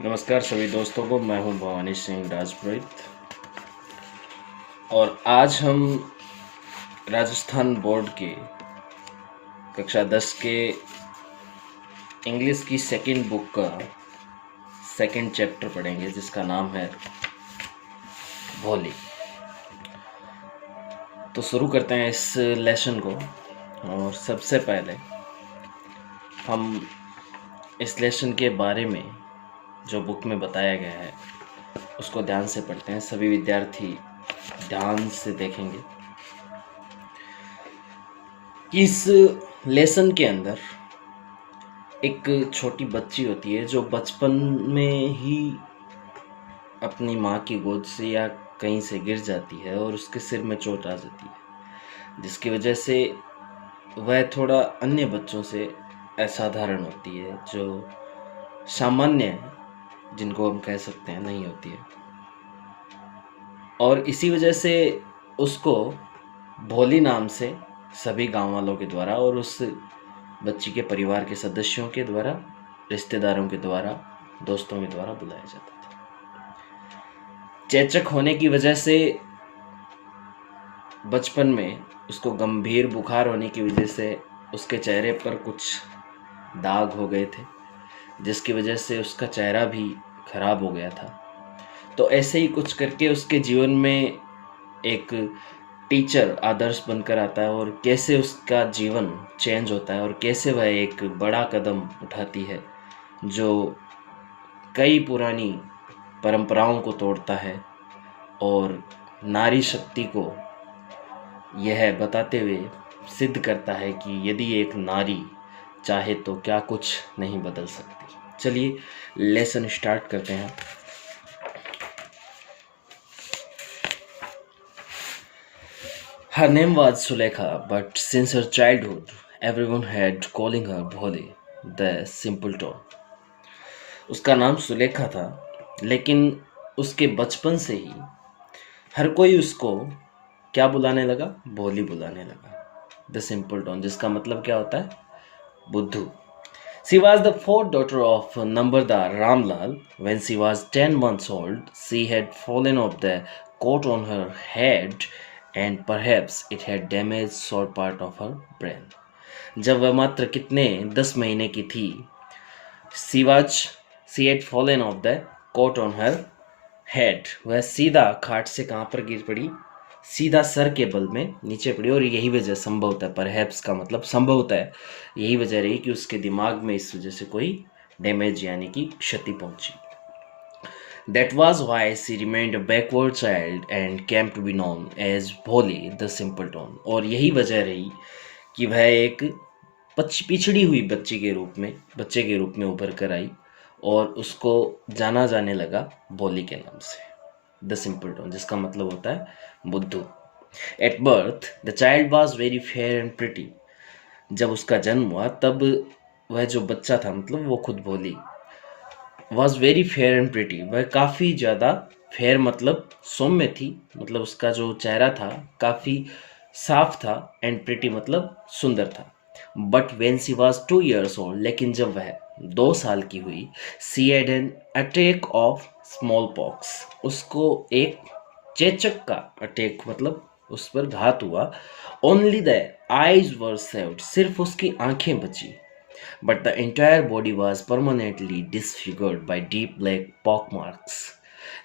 नमस्कार सभी दोस्तों को। मैं हूं भवानी सिंह राजपुरोहित और आज हम राजस्थान बोर्ड के कक्षा 10 के इंग्लिश की सेकंड बुक का सेकंड चैप्टर पढ़ेंगे जिसका नाम है भोली। तो शुरू करते हैं इस लेसन को। और सबसे पहले हम इस लेसन के बारे में जो बुक में बताया गया है उसको ध्यान से पढ़ते हैं। सभी विद्यार्थी ध्यान से देखेंगे। इस लेसन के अंदर एक छोटी बच्ची होती है जो बचपन में ही अपनी माँ की गोद से या कहीं से गिर जाती है और उसके सिर में चोट आ जाती है, जिसकी वजह से वह थोड़ा अन्य बच्चों से असाधारण होती है, जो सामान्य जिनको हम कह सकते हैं नहीं होती है। और इसी वजह से उसको भोली नाम से सभी गांव वालों के द्वारा और उस बच्ची के परिवार के सदस्यों के द्वारा, रिश्तेदारों के द्वारा, दोस्तों के द्वारा बुलाया जाता था। चेचक होने की वजह से बचपन में उसको गंभीर बुखार होने की वजह से उसके चेहरे पर कुछ दाग हो गए थे, जिसकी वजह से उसका चेहरा भी खराब हो गया था। तो ऐसे ही कुछ करके उसके जीवन में एक टीचर आदर्श बनकर आता है और कैसे उसका जीवन चेंज होता है और कैसे वह एक बड़ा कदम उठाती है जो कई पुरानी परंपराओं को तोड़ता है और नारी शक्ति को यह बताते हुए सिद्ध करता है कि यदि एक नारी चाहे तो क्या कुछ नहीं बदल सकती। चलिए लेसन स्टार्ट करते हैं। Her name was Sulekha, but since her childhood, everyone had calling her Bholi, the simpleton. उसका नाम सुलेखा था, लेकिन उसके बचपन से ही हर कोई उसको क्या बुलाने लगा? भोली बुलाने लगा। द सिंपलटन, जिसका मतलब क्या होता है? बुद्धू। She was the fourth daughter of Nambardar Ramlal. When she was 10 months old, she had fallen off the coat on her head and perhaps it had damaged short part of her brain. जब वह मात्र कितने 10 महीने की थी, she had fallen off the coat on her head. वह सीधा खाट से कहाँ पर गिर पड़ी? सीधा सर के बल में नीचे पड़ी। और यही वजह संभवतः, परहैप्स का मतलब संभवतः यही वजह रही कि उसके दिमाग में इस वजह से कोई डैमेज यानी कि क्षति पहुंची। That was why she remained a backward child and came to be known as Bholi the Simpleton. और यही वजह रही कि वह एक पिछड़ी हुई बच्चे के रूप में उभर कर आई और उसको जाना जाने लगा भोली के नाम से, द सिंपलटन, जिसका मतलब होता है बुद्धू। At birth the child was very fair and pretty. जब उसका जन्म हुआ तब वह जो बच्चा था, मतलब वो खुद भोली, was very fair and pretty, वह काफ़ी ज़्यादा फेयर मतलब सौम्य थी, मतलब उसका जो चेहरा था काफ़ी साफ था, एंड प्रिटी मतलब सुंदर था। But when she was 2 years old, लेकिन जब वह 2 साल की हुई, she had an attack of small pox, उसको एक चेचक का अटैक मतलब उस पर घात हुआ। Only the eyes were saved, सिर्फ उसकी आंखें बची। But the entire body was permanently disfigured by deep black pock marks,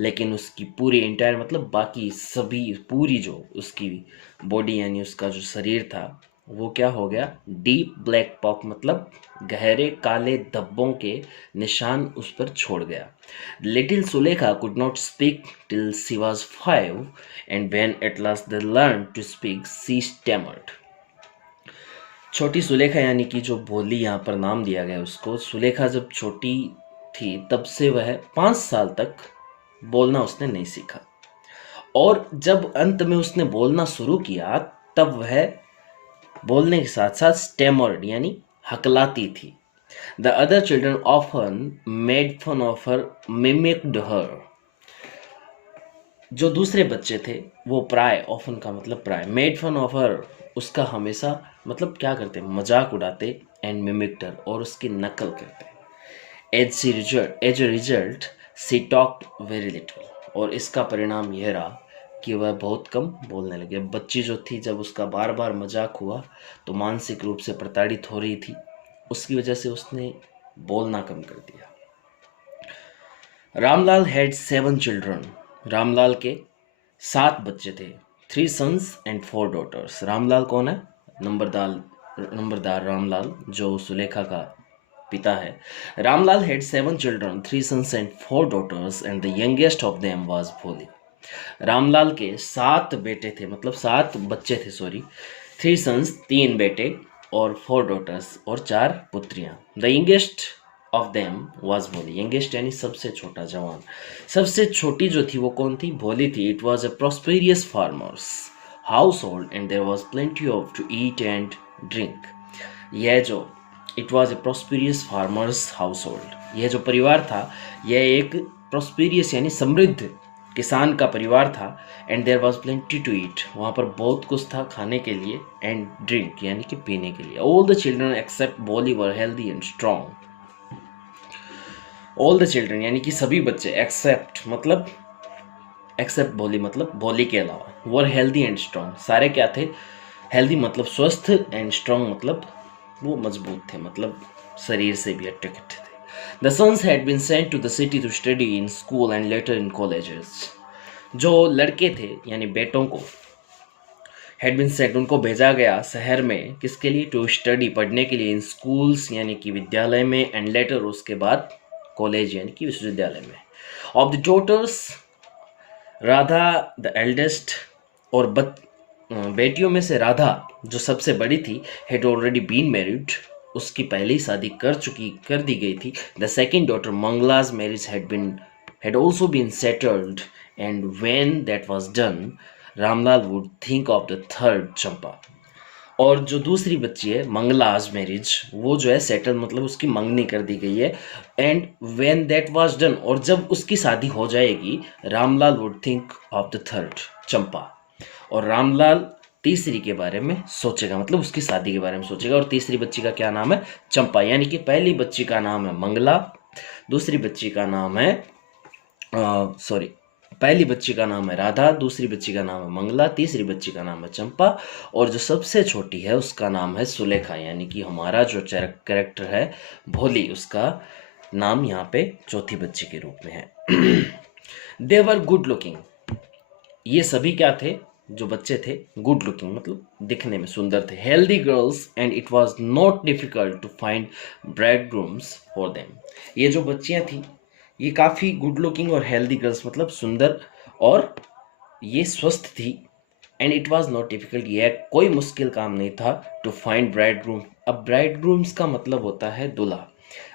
लेकिन उसकी पूरी एंटायर मतलब बाकी सभी पूरी जो उसकी बॉडी यानी उसका जो शरीर था वो क्या हो गया? डीप ब्लैक पॉक मतलब गहरे काले धब्बों के निशान उस पर छोड़ गया। Little Sulekha could not speak till she was 5 and when at last they learn to speak she stammered. छोटी सुलेखा यानी कि जो भोली यहाँ पर नाम दिया गया उसको, सुलेखा जब छोटी थी तब से वह 5 साल तक बोलना उसने नहीं सीखा, और जब अंत में उसने बोलना शुरू किया तब वह बोलने के साथ साथ स्टेमर्ड यानी हकलाती थी। The other children often made fun of her, mimicked her. जो दूसरे बच्चे थे वो प्राय, ऑफन का मतलब प्राय, मेड फन ऑफ हर उसका हमेशा मतलब क्या करते, मजाक उड़ाते, एंड मिमिक्ड हर और उसकी नकल करते। As a result she talked very little, और इसका परिणाम यह रहा कि वह बहुत कम बोलने लगे। बच्ची जो थी, जब उसका बार बार मजाक हुआ तो मानसिक रूप से प्रताड़ित हो रही थी, उसकी वजह से उसने बोलना कम कर दिया। Ramlal had 7 children. रामलाल के 7 बच्चे थे। 3 सन्स एंड 4 डॉटर्स। रामलाल कौन है? नंबरदार रामलाल, जो सुलेखा का पिता है। Ramlal had 7 children, 3 sons and 4 daughters, and the youngest of them was Bholi. Ramlal के 7 बेटे थे, मतलब 7 बच्चे थे, सॉरी। 3 सन्स, 3 बेटे, और 4 डॉटर्स, और 4 पुत्रियां। The youngest of them was Bholi. Youngest यानी सबसे छोटा, जवान। सबसे छोटी जो थी वो कौन थी? भोली थी। It was a prosperous farmer's household and there was plenty of to eat and drink. यह जो it was a prosperous farmer's household, यह जो परिवार था, यह एक प्रॉस्पेरियस यानी समृद्ध किसान का परिवार था। And there was plenty to eat, वहाँ पर बहुत कुछ था खाने के लिए। एंड ड्रिंक यानी कि पीने के लिए। All the children except Bholi were healthy and strong. All the children यानी कि सभी बच्चे, एक्सेप्ट भोली मतलब भोली के अलावा, वर हेल्दी एंड स्ट्रॉन्ग, सारे क्या थे? हेल्दी मतलब स्वस्थ, एंड स्ट्रॉन्ग मतलब वो मजबूत थे, मतलब शरीर से भी हट्टे कट्टे थे। The sons had been sent to the city to study in school and later in colleges. जो लड़के थे यानी बेटों को, हैड बीन सेंट, उनको भेजा गया शहर में, किसके लिए? टू स्टडी, पढ़ने के लिए, इन स्कूल्स यानी कि विद्यालय में, एंड लेटर उसके बाद कॉलेज यानी कि विश्वविद्यालय में। Of the daughters, Radha the eldest, और बेटियों में से राधा जो सबसे बड़ी थी, हैड ऑलरेडी बीन मैरिड, उसकी पहले ही शादी कर दी गई थी। The second daughter Mangala's marriage had also been settled, and when that was done Ramlal would think of the third Champa. और जो दूसरी बच्ची है मंगलाज मैरिज, वो जो है सेटल मतलब उसकी मंगनी कर दी गई है। And when that was done, और जब उसकी शादी हो जाएगी, Ramlal would think of the third Champa, और रामलाल तीसरी के बारे में सोचेगा, मतलब उसकी शादी के बारे में सोचेगा। और तीसरी बच्ची का क्या नाम है? चंपा। यानी कि पहली बच्ची का नाम है मंगला, दूसरी बच्ची का नाम है पहली बच्ची का नाम है राधा, दूसरी बच्ची का नाम है मंगला, तीसरी बच्ची का नाम है चंपा, और जो सबसे छोटी है उसका नाम है सुलेखा। यानी कि हमारा जो कैरेक्टर है भोली, उसका नाम यहाँ पे चौथी बच्ची के रूप में है। दे वर गुड लुकिंग। ये सभी क्या थे? जो बच्चे थे गुड लुकिंग मतलब दिखने में सुंदर थे। Healthy girls, and it was not difficult to find bridegrooms for them. ये जो बच्चियां थी ये काफ़ी गुड लुकिंग और हेल्दी गर्ल्स मतलब सुंदर, और ये स्वस्थ थी। And it was not difficult, यह कोई मुश्किल काम नहीं था। टू फाइंड ब्राइड ग्रूम, अब ब्राइड ग्रूम्स का मतलब होता है दूल्हा।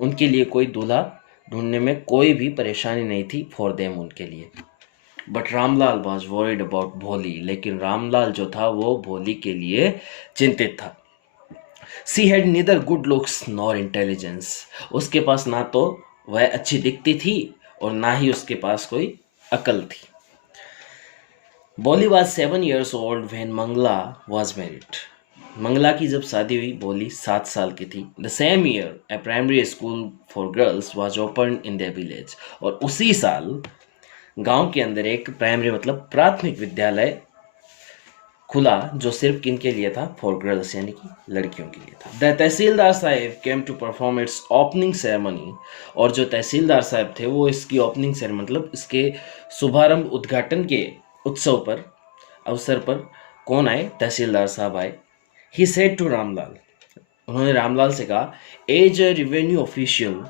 उनके लिए कोई दूल्हा ढूंढने में कोई भी परेशानी नहीं थी फॉर देम, उनके लिए। But Ramlal was worried about भोली, लेकिन रामलाल जो था वो भोली के लिए चिंतित था। She had neither good looks nor intelligence, उसके पास ना तो वह अच्छी दिखती थी और ना ही उसके पास कोई अकल थी। Bholi was 7 years old when Mangala was married. Mangala की जब शादी हुई भोली 7 साल की थी। The same year a primary school for girls was open in their village, और उसी साल गांव के अंदर एक प्राइमरी मतलब प्राथमिक विद्यालय खुला, जो सिर्फ किन के लिए था? फॉर गर्ल्स यानी कि लड़कियों के लिए था। The tehsildar sahib came to perform its opening ceremony, और जो तहसीलदार साहब थे वो इसकी ओपनिंग सेरेमनी मतलब इसके शुभारंभ उद्घाटन के उत्सव पर अवसर पर कौन आए? तहसीलदार साहब आए। ही सेड टू रामलाल, उन्होंने रामलाल से कहा, as a revenue official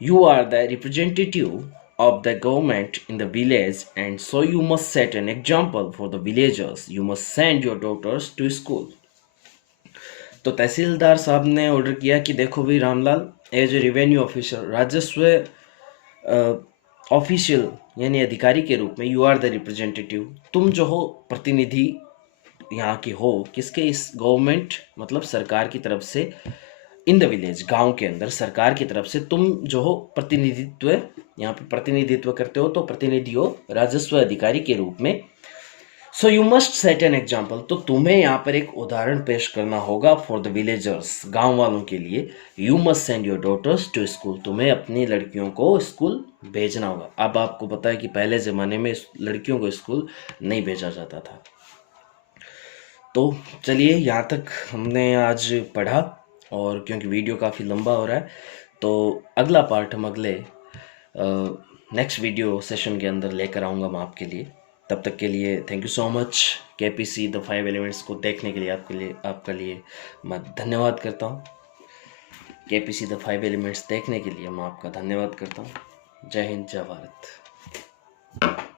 you are the representative of the government in the village, and so you must set an example for the villagers. You must send your daughters to school. तो तहसीलदार साहब ने order किया कि देखो भाई Ramlal, as a revenue officer, राजस्व official यानी अधिकारी के रूप में, यू आर द रिप्रेजेंटेटिव, तुम जो हो प्रतिनिधि यहाँ के हो, किसके? इस गवर्नमेंट मतलब सरकार की तरफ से, इन द विलेज गांव के अंदर सरकार की तरफ से तुम जो हो प्रतिनिधित्व, यहाँ पे प्रतिनिधित्व करते हो, तो प्रतिनिधि हो राजस्व अधिकारी के रूप में। So you must set an example, तो तुम्हें यहाँ पर एक उदाहरण पेश करना होगा फॉर द विलेजर्स, गांव वालों के लिए। You must send your daughters to school, तुम्हें अपनी लड़कियों को स्कूल भेजना होगा। अब आपको पता है कि पहले ज़माने में लड़कियों को स्कूल नहीं भेजा जाता था। तो चलिए, यहाँ तक हमने आज पढ़ा, और क्योंकि वीडियो काफ़ी लंबा हो रहा है तो अगला पार्ट हम अगले नेक्स्ट वीडियो सेशन के अंदर लेकर आऊँगा मैं आपके लिए। तब तक के लिए thank you so much. KPC the 5 elements को देखने के लिए आपके लिए मैं धन्यवाद करता हूँ। केपीसी द 5 एलिमेंट्स देखने के लिए मैं आपका धन्यवाद करता हूँ। जय हिंद, जय भारत।